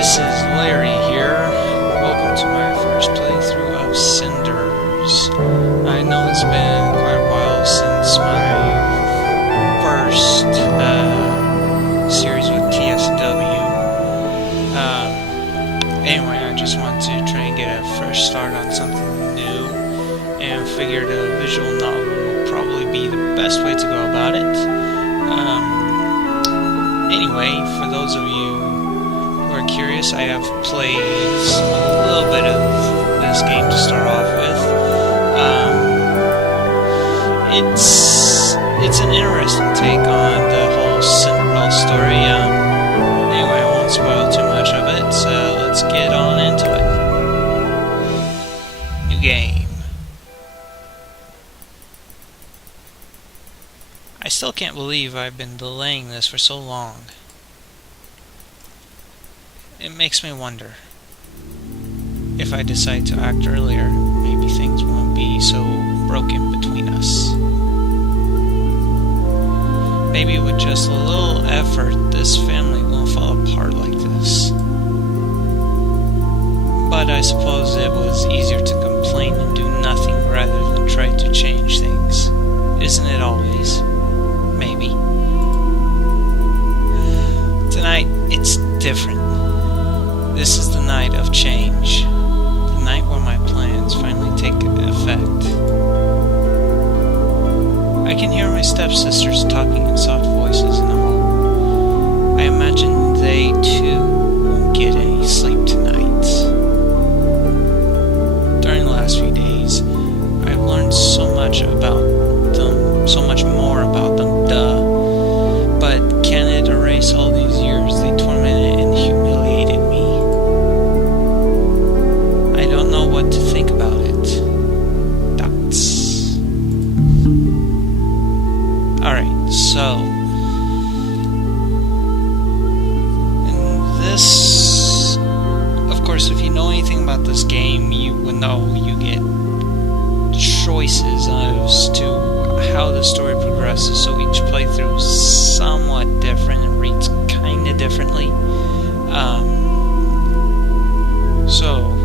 This is Larry here. Welcome to my first playthrough of Cinders. I know it's been quite a while since my first series with TSW. Anyway, I just wanted to try and get a fresh start on something new, and figured a visual novel would probably be the best way to go about it. Anyway, for those of you who are curious, I have played a little bit of this game to start off with. It's an interesting take on the whole Cinderella story. Anyway, I won't spoil too much of it, so let's get on into it. New game. I still can't believe I've been delaying this for so long. It makes me wonder, if I decide to act earlier, maybe things won't be so broken between us. Maybe with just a little effort, this family won't fall apart like this. But I suppose it was easier to complain and do nothing rather than try to change things. Isn't it always? Maybe. Tonight, it's different. This is the night of change. The night where my plans finally take effect. I can hear my stepsisters talking in soft voices in the hall. I imagine they, too, won't get any sleep tonight. During the last few days, I've learned so much about them, so much more about them, but can it erase all these years they tormented and humiliated me? I don't know what to think about it. Dots. Alright, so in this, of course, if you know anything about this game, you would know you get choices as to how the story progresses, so each playthrough is somewhat different and reads kinda differently. So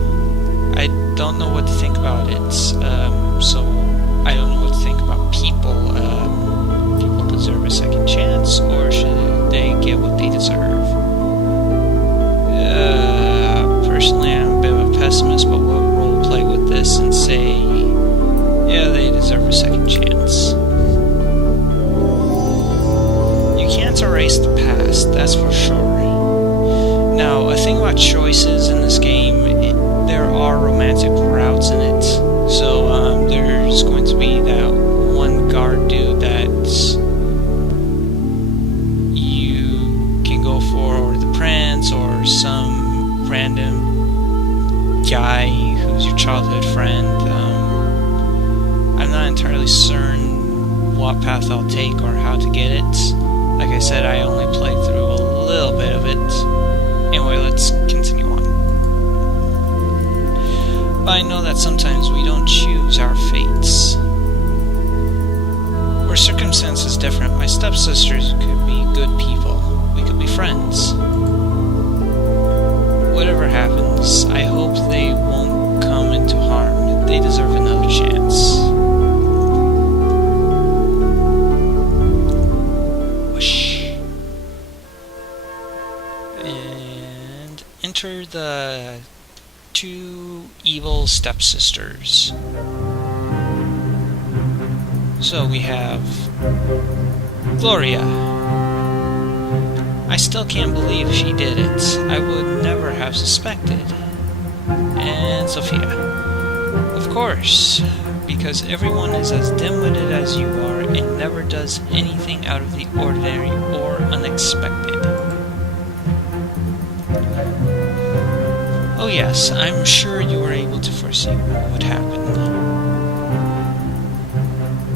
I don't know what to think about it. So I don't know what to think about people. People deserve a second chance, or should they get what they deserve? Personally, I'm a bit of a pessimist, but we'll role play with this and say, yeah, they deserve a second chance. You can't erase the past, that's for sure. Now, a thing about choices in this game, there are romantic routes in it. So, there's going to be that one guard dude that you can go for, or the prince, or some random guy who's your childhood friend. I'm not entirely certain what path I'll take or how to get it. Like I said, I only played through a little bit of it. Anyway, let's continue on. But I know that sometimes we don't choose our fates. Where circumstances different, my stepsisters could be good people. We could be friends. Whatever happens, I hope they won't come into harm. They deserve another chance. And enter the two evil stepsisters. So we have Gloria. I still can't believe she did it. I would never have suspected. And Sophia. Of course, because everyone is as dim-witted as you are and never does anything out of the ordinary or unexpected. Oh yes, I'm sure you were able to foresee what would happen.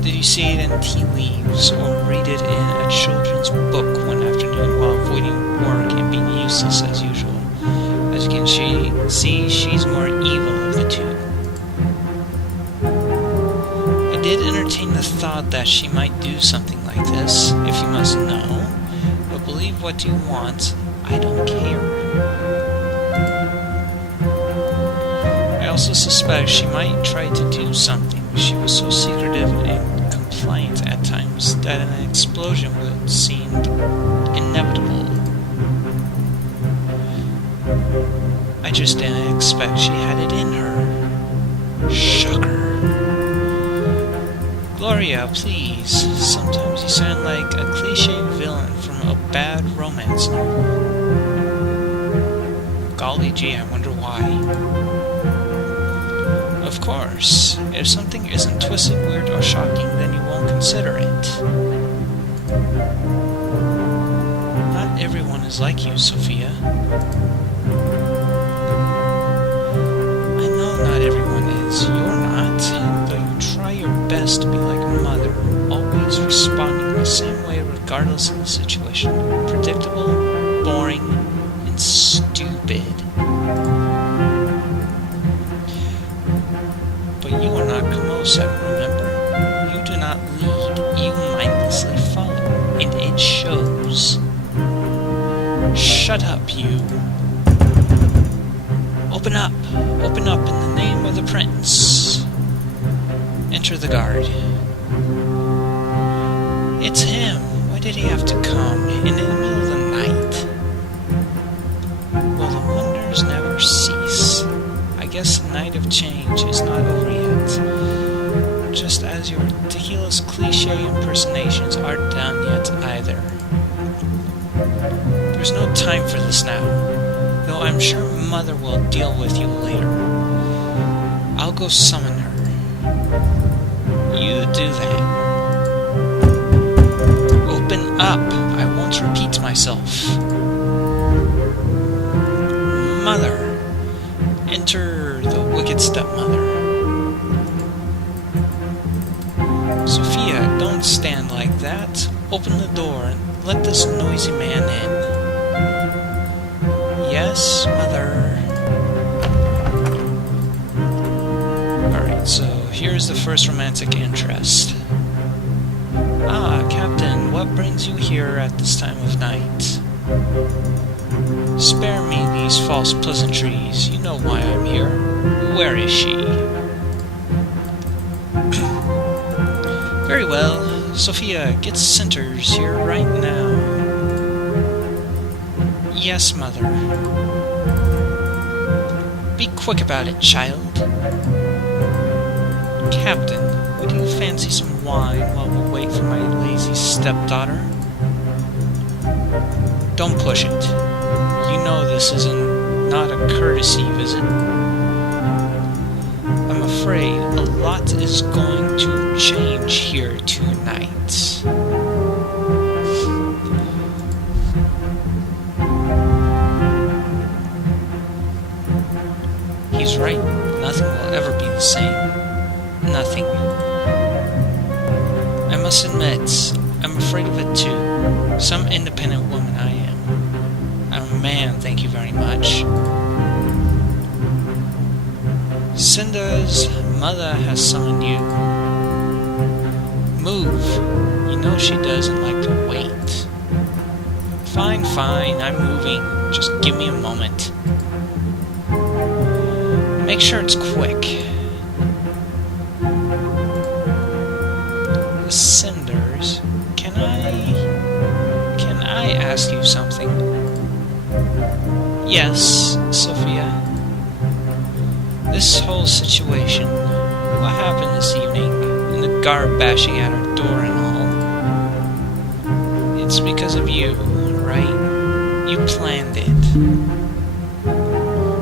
Did you see it in tea leaves or read it in a children's book one afternoon while avoiding work and being useless as usual? As you can see, she's more evil of the two. I did entertain the thought that she might do something like this, if you must know, but believe what you want, I don't care. also suspect she might try to do something. She was so secretive and compliant at times that an explosion would seem inevitable. I just didn't expect she had it in her. Shocker. Gloria, please. Sometimes you sound like a cliché villain from a bad romance novel. Golly gee, I wonder why. Of course, if something isn't twisted, weird, or shocking, then you won't consider it. Not everyone is like you, Sophia. I know not everyone is. You're not, though you try your best to be like a mother, always responding the same way regardless of the situation. Predictable, boring, and stupid. But you are not Camosa, remember? You do not lead, you mindlessly follow, and it shows. Shut up, you. Open up in the name of the prince. Enter the guard. It's him. Why did he have to come in the middle of the night? Well, the wonders never cease. I guess the night of change is not over yet. Just as your ridiculous cliché impersonations aren't done yet either. There's no time for this now, though I'm sure Mother will deal with you later. I'll go summon her. You do that. Open up. I won't repeat myself. Mother. Enter the wicked stepmother. Sophia, don't stand like that. Open the door and let this noisy man in. Yes, Mother. Alright, so here's the first romantic interest. Ah, Captain, what brings you here at this time of night? Spare me these false pleasantries. You know why I'm here. Where is she? Very well. Sophia, get Cinders here right now. Yes, Mother. Be quick about it, child. Captain, would you fancy some wine while we wait for my lazy stepdaughter? Don't push it. You know this isn't not a courtesy visit. I'm afraid a lot is going to change here tonight. He's right. Nothing will ever be the same. Nothing. I must admit, I'm afraid of it too. Some independent woman I am. I'm a man, thank you very much. Cinders, Mother has summoned you. Move. You know she doesn't like to wait. Fine, I'm moving. Just give me a moment. Make sure it's quick. Cinders, can I ask you something? Yes, Sophia. This whole situation, what happened this evening, and the guard bashing at our door and all, it's because of you, right? You planned it.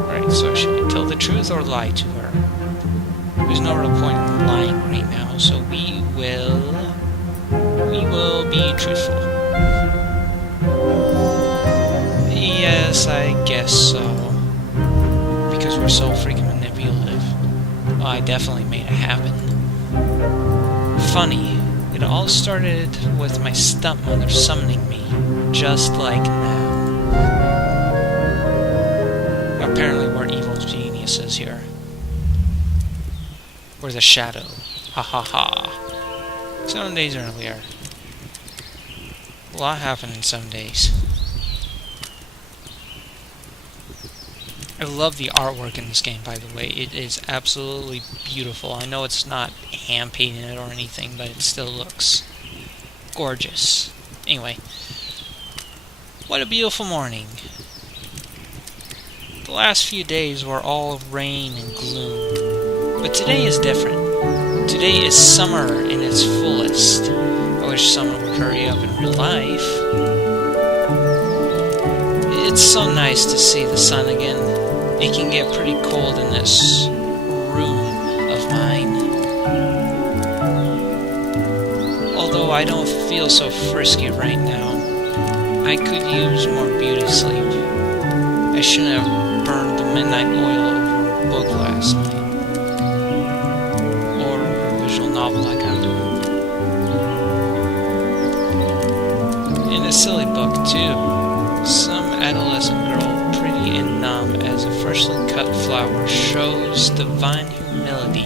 Right, so should we tell the truth or lie to her? There's no real point in lying right now, so we will be truthful. Yes, I guess so. Because we're so freaking manipulative. Well, I definitely made it happen. Funny, it all started with my stepmother summoning me, just like now. Apparently we're evil geniuses here. We're the shadow. Ha ha ha. 7 days earlier. A lot happened in 7 days. I love the artwork in this game, by the way. It is absolutely beautiful. I know it's not hand-painted or anything, but it still looks gorgeous. Anyway, what a beautiful morning. The last few days were all rain and gloom, but today is different. Today is summer in its fullest. I wish summer would hurry up in real life. It's so nice to see the sun again. It can get pretty cold in this room of mine. Although I don't feel so frisky right now, I could use more beauty sleep. I shouldn't have burned the midnight oil over a book last night. Or a visual novel like I'm doing. In a silly book, too. Some adolescent girl, pretty and numb as a freshly cut flower, shows divine humility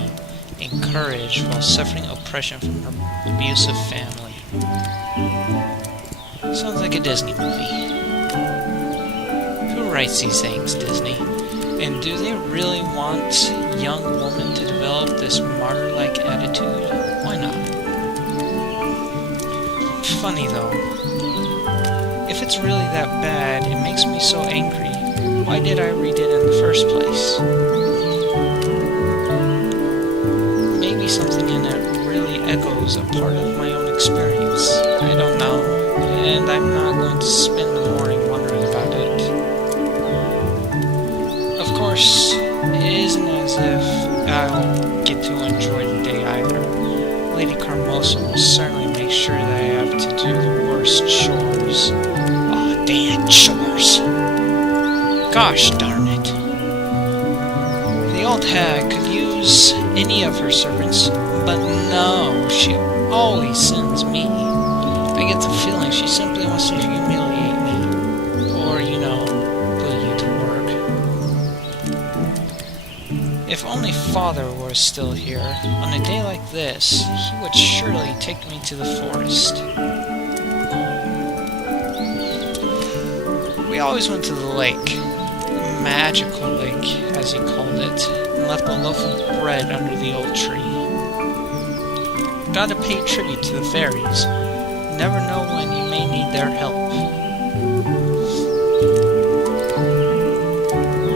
and courage while suffering oppression from her abusive family. Sounds like a Disney movie. Who writes these things, Disney? And do they really want young women to develop this martyr-like attitude? Why not? Funny though. If it's really that bad, it makes me so angry. Why did I read it in the first place? Maybe something in it really echoes a part of my own experience. I don't know, and I'm not going to spend the morning wondering about it. Of course, it isn't as if I'll get to enjoy the day either. Lady Carmosa will certainly make sure that I have to do the worst chores. Aw, damn chores. Gosh darn it. The old hag could use any of her servants, but no, she always sends me. I get the feeling she simply wants to humiliate me. Or, you know, put you to work. If only Father were still here, on a day like this, he would surely take me to the forest. We always went to the lake, magical lake, as he called it, and left a loaf of bread under the old tree. Gotta pay tribute to the fairies. Never know when you may need their help.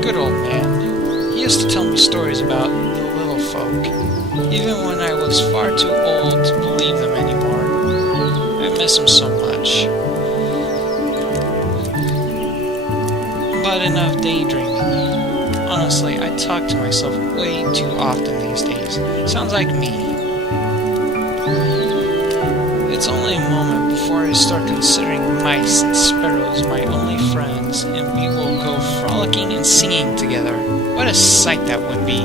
Good old man. He used to tell me stories about the little folk, even when I was far too old to believe them anymore. I miss him so much. But enough daydreaming. Honestly, I talk to myself way too often these days. Sounds like me. It's only a moment before I start considering mice and sparrows my only friends, and we will go frolicking and singing together. What a sight that would be.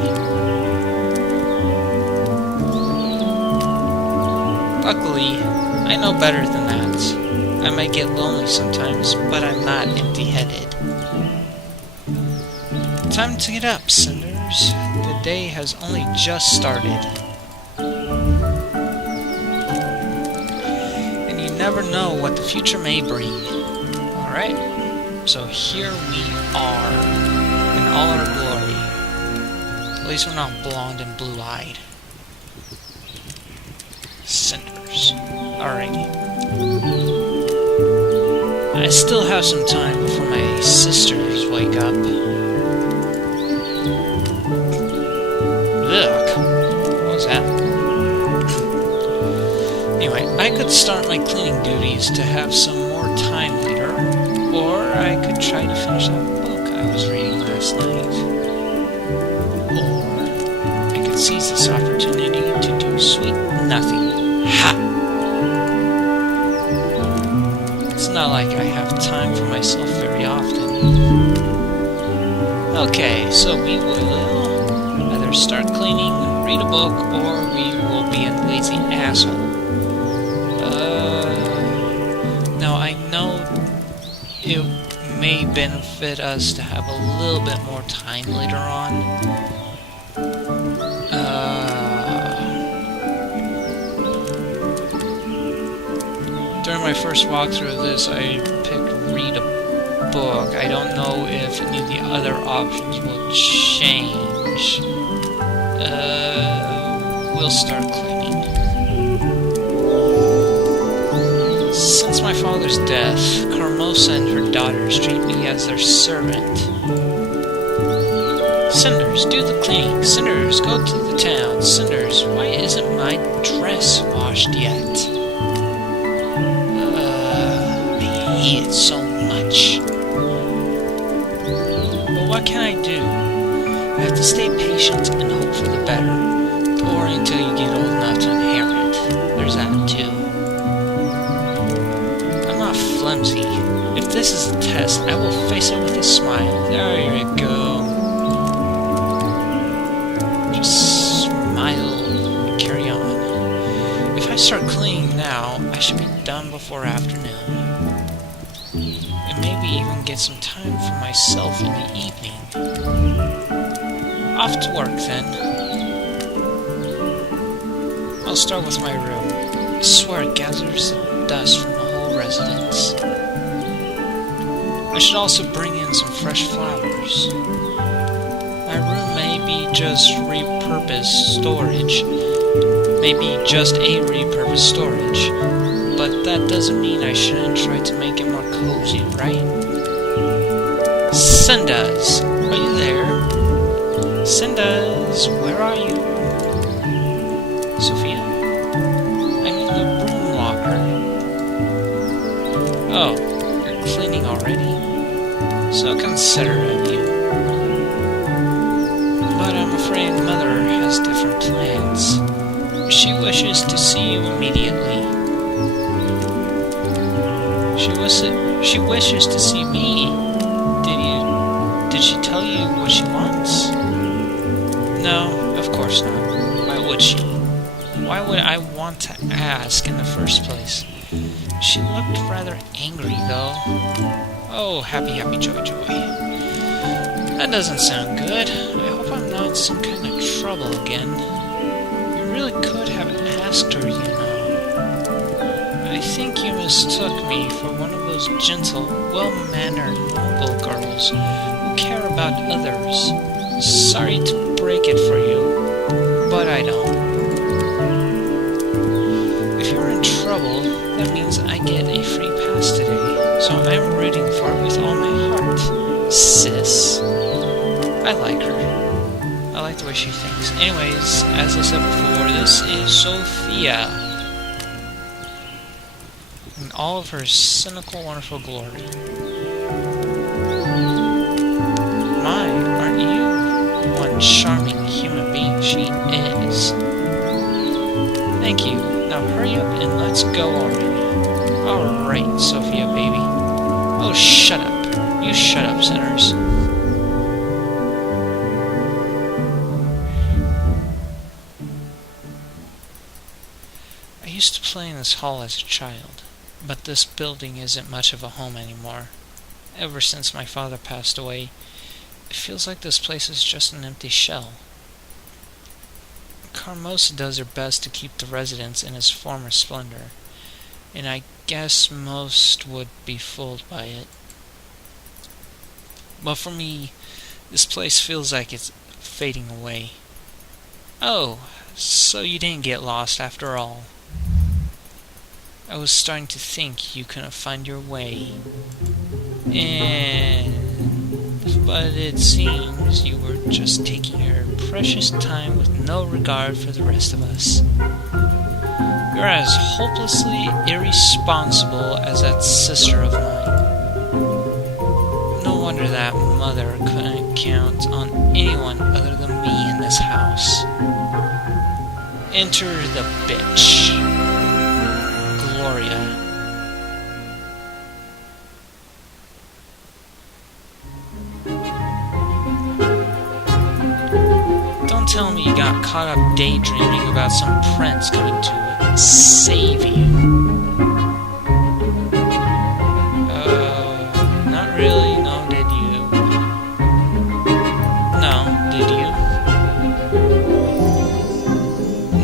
Luckily, I know better than that. I might get lonely sometimes, but I'm not empty-headed. Time to get up, Cinders. The day has only just started. And you never know what the future may bring. Alright? So here we are, in all our glory. At least we're not blonde and blue-eyed. Cinders. Alrighty. I still have some time before my sisters wake up. Ugh. What was that? Anyway, I could start my cleaning duties to have some more time later, or I could try to finish that book I was reading last night. Or I could seize this opportunity to do sweet nothing. Ha! It's not like I have time for myself very often. Okay, so we will either start cleaning, read a book, or we will be a lazy asshole. Now I know it may benefit us to have a little bit more time later on. During my first walkthrough of this, I picked read a book. I don't know if any of the other options will change. We'll start cleaning. Since my father's death, Carmosa and her daughters treat me as their servant. Cinders, do the cleaning. Cinders, go to the town. Cinders, why isn't my dress washed yet? I hate it so much. But what can I do? I have to stay patient and hope for the better. Don't worry until you get old enough to inherit. There's that too. I'm not flimsy. If this is a test, I will face it with a smile. There you go. Just smile and carry on. If I start cleaning now, I should be done before afternoon. And maybe even get some time for myself in the evening. Off to work then. I'll start with my room. I swear it gathers the dust from the whole residence. I should also bring in some fresh flowers. My room may be just repurposed storage. Maybe just a repurposed storage. But that doesn't mean I shouldn't try to make it more cozy, right? Cinders, are you there? Cinders, where are you? Sophia? I'm in the broom locker. Oh, you're cleaning already? So considerate of you. But I'm afraid Mother has different plans. She wishes to see you immediately. She wishes to see me. Did she tell you what she wants? No, of course not. Why would she? Why would I want to ask in the first place? She looked rather angry, though. Oh, happy, happy, joy, joy. That doesn't sound good. I hope I'm not in some kind of trouble again. You really could have asked her, you know. I think you mistook me for one of those gentle, well-mannered, noble girls who care about others. Sorry to break it for you, but I don't. If you're in trouble, that means I get a free pass today, so I'm rooting for it with all my heart. Sis. I like her. I like the way she thinks. Anyways, as I said before, this is Sophia. In all of her cynical, wonderful glory. My, aren't you one charming human being? She is. Thank you. Now hurry up and let's go already. Alright, Sophia, baby. Oh, shut up. You shut up, Cinders. I used to play in this hall as a child, but this building isn't much of a home anymore. Ever since my father passed away, it feels like this place is just an empty shell. Carmosa does her best to keep the residence in its former splendor, and I guess most would be fooled by it. But for me, this place feels like it's fading away. Oh, so you didn't get lost after all. I was starting to think you couldn't find your way. But it seems you were just taking your precious time with no regard for the rest of us. You're as hopelessly irresponsible as that sister of mine. No wonder that mother couldn't count on anyone other than me in this house. Enter the bitch. Gloria. Don't tell me you got caught up daydreaming about some prince coming to save you. Not really, no, did you? No, did you?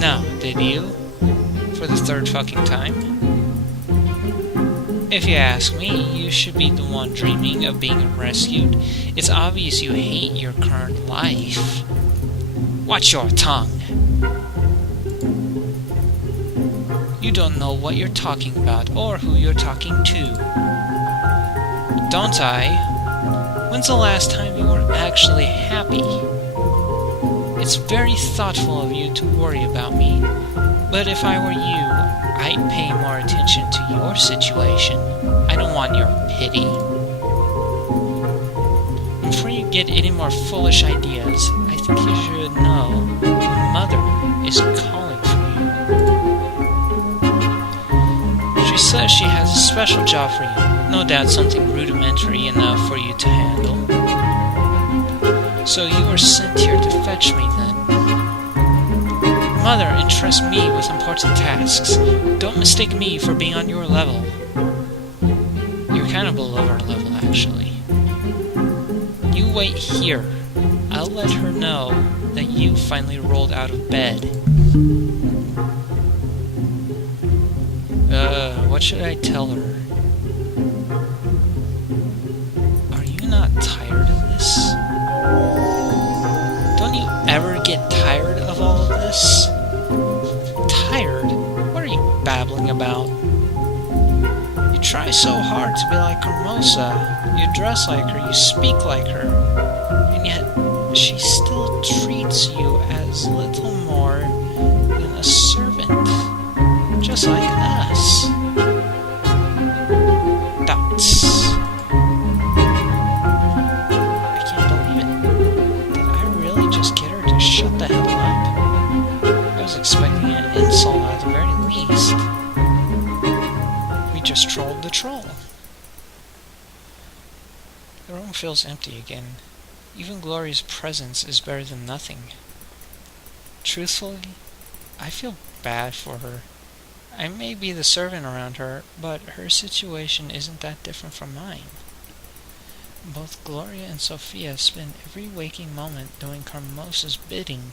No, did you? For the third fucking time? If you ask me, you should be the one dreaming of being rescued. It's obvious you hate your current life. Watch your tongue. You don't know what you're talking about or who you're talking to. Don't I? When's the last time you were actually happy? It's very thoughtful of you to worry about me, but if I were you, I'd pay more attention to your situation. I don't want your pity. Before you get any more foolish ideas, I think you should know Mother is calling for you. She says she has a special job for you. No doubt something rudimentary enough for you to handle. So you were sent here to fetch me then. Mother entrusts me with important tasks. Don't mistake me for being on your level. You're kind of below our level, actually. You wait here. I'll let her know that you finally rolled out of bed. What should I tell her? Are you not tired of this? Don't you ever get tired of all of this? Tired? What are you babbling about? You try so hard to be like Hermosa. You dress like her, you speak like her. And yet, she still treats you as little more than a servant. Just like us. Dots. I can't believe it. Did I really just get her to shut the hell up? I was expecting an insult at the very least. We just trolled the troll. The room feels empty again. Even Gloria's presence is better than nothing. Truthfully, I feel bad for her. I may be the servant around her, but her situation isn't that different from mine. Both Gloria and Sophia spend every waking moment doing Carmosa's bidding.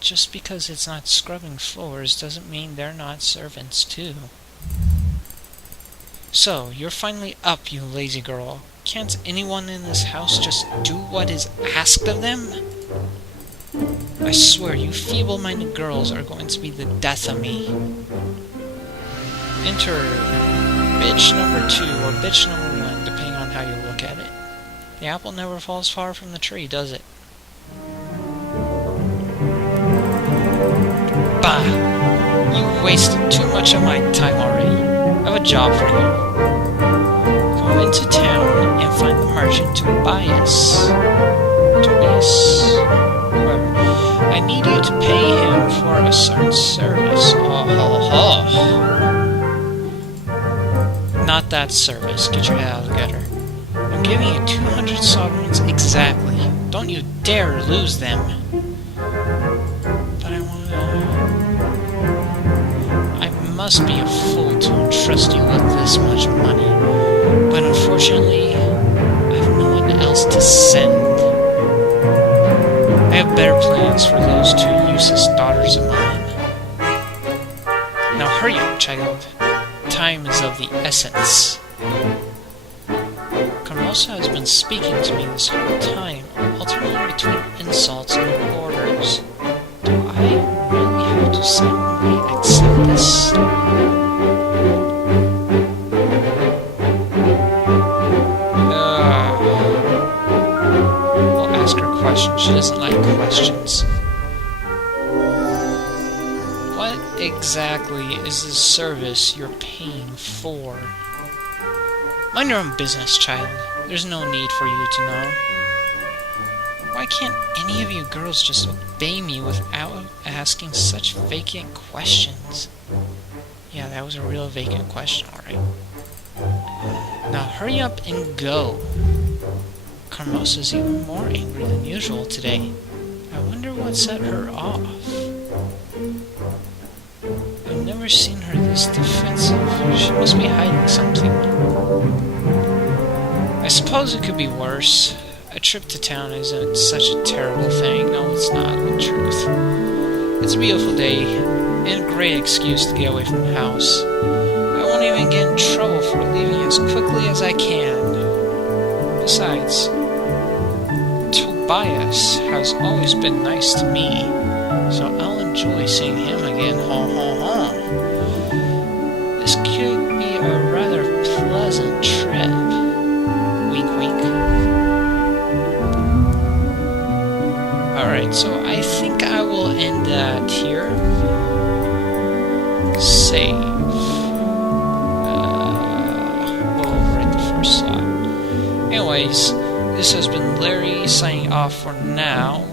Just because it's not scrubbing floors doesn't mean they're not servants too. So, you're finally up, you lazy girl. Can't anyone in this house just do what is asked of them? I swear, you feeble-minded girls are going to be the death of me. Enter bitch number 2 or bitch number 1, depending on how you look at it. The apple never falls far from the tree, does it? Bah! You wasted too much of my time already. I have a job for you. Go into town and find the merchant to buy us. Tobias? Whoever. I need you to pay him for a certain service. Not that service. Get your head out together. I'm giving you 200 sovereigns exactly. Don't you dare lose them. But I must be a fool to entrust you with this much money. But unfortunately, I have no one else to send. I have better plans for those 2 useless daughters of mine. Now hurry up, child. Time is of the essence. Carmosa has been speaking to me this whole time, alternating between insults and orders. Do I really have to suddenly accept this? We'll ask her questions. She doesn't like questions. What exactly is this service you're paying for? Mind your own business, child. There's no need for you to know. Why can't any of you girls just obey me without asking such vacant questions? Yeah, that was a real vacant question, alright. Now hurry up and go. Carmosa's even more angry than usual today. I wonder what set her off. I've never seen her this defensive. She must be hiding something. I suppose it could be worse. A trip to town isn't such a terrible thing. No, it's not, in truth. It's a beautiful day, and a great excuse to get away from the house. I won't won't even get in trouble for leaving as quickly as I can. Besides, Tobias has always been nice to me, so I'll enjoy seeing him again. Ha ha ha. This could be a rather pleasant trip. Wink wink. Alright, so I think I will end that here. Save. We'll write the first slot. Anyways, this has been Larry signing off for now.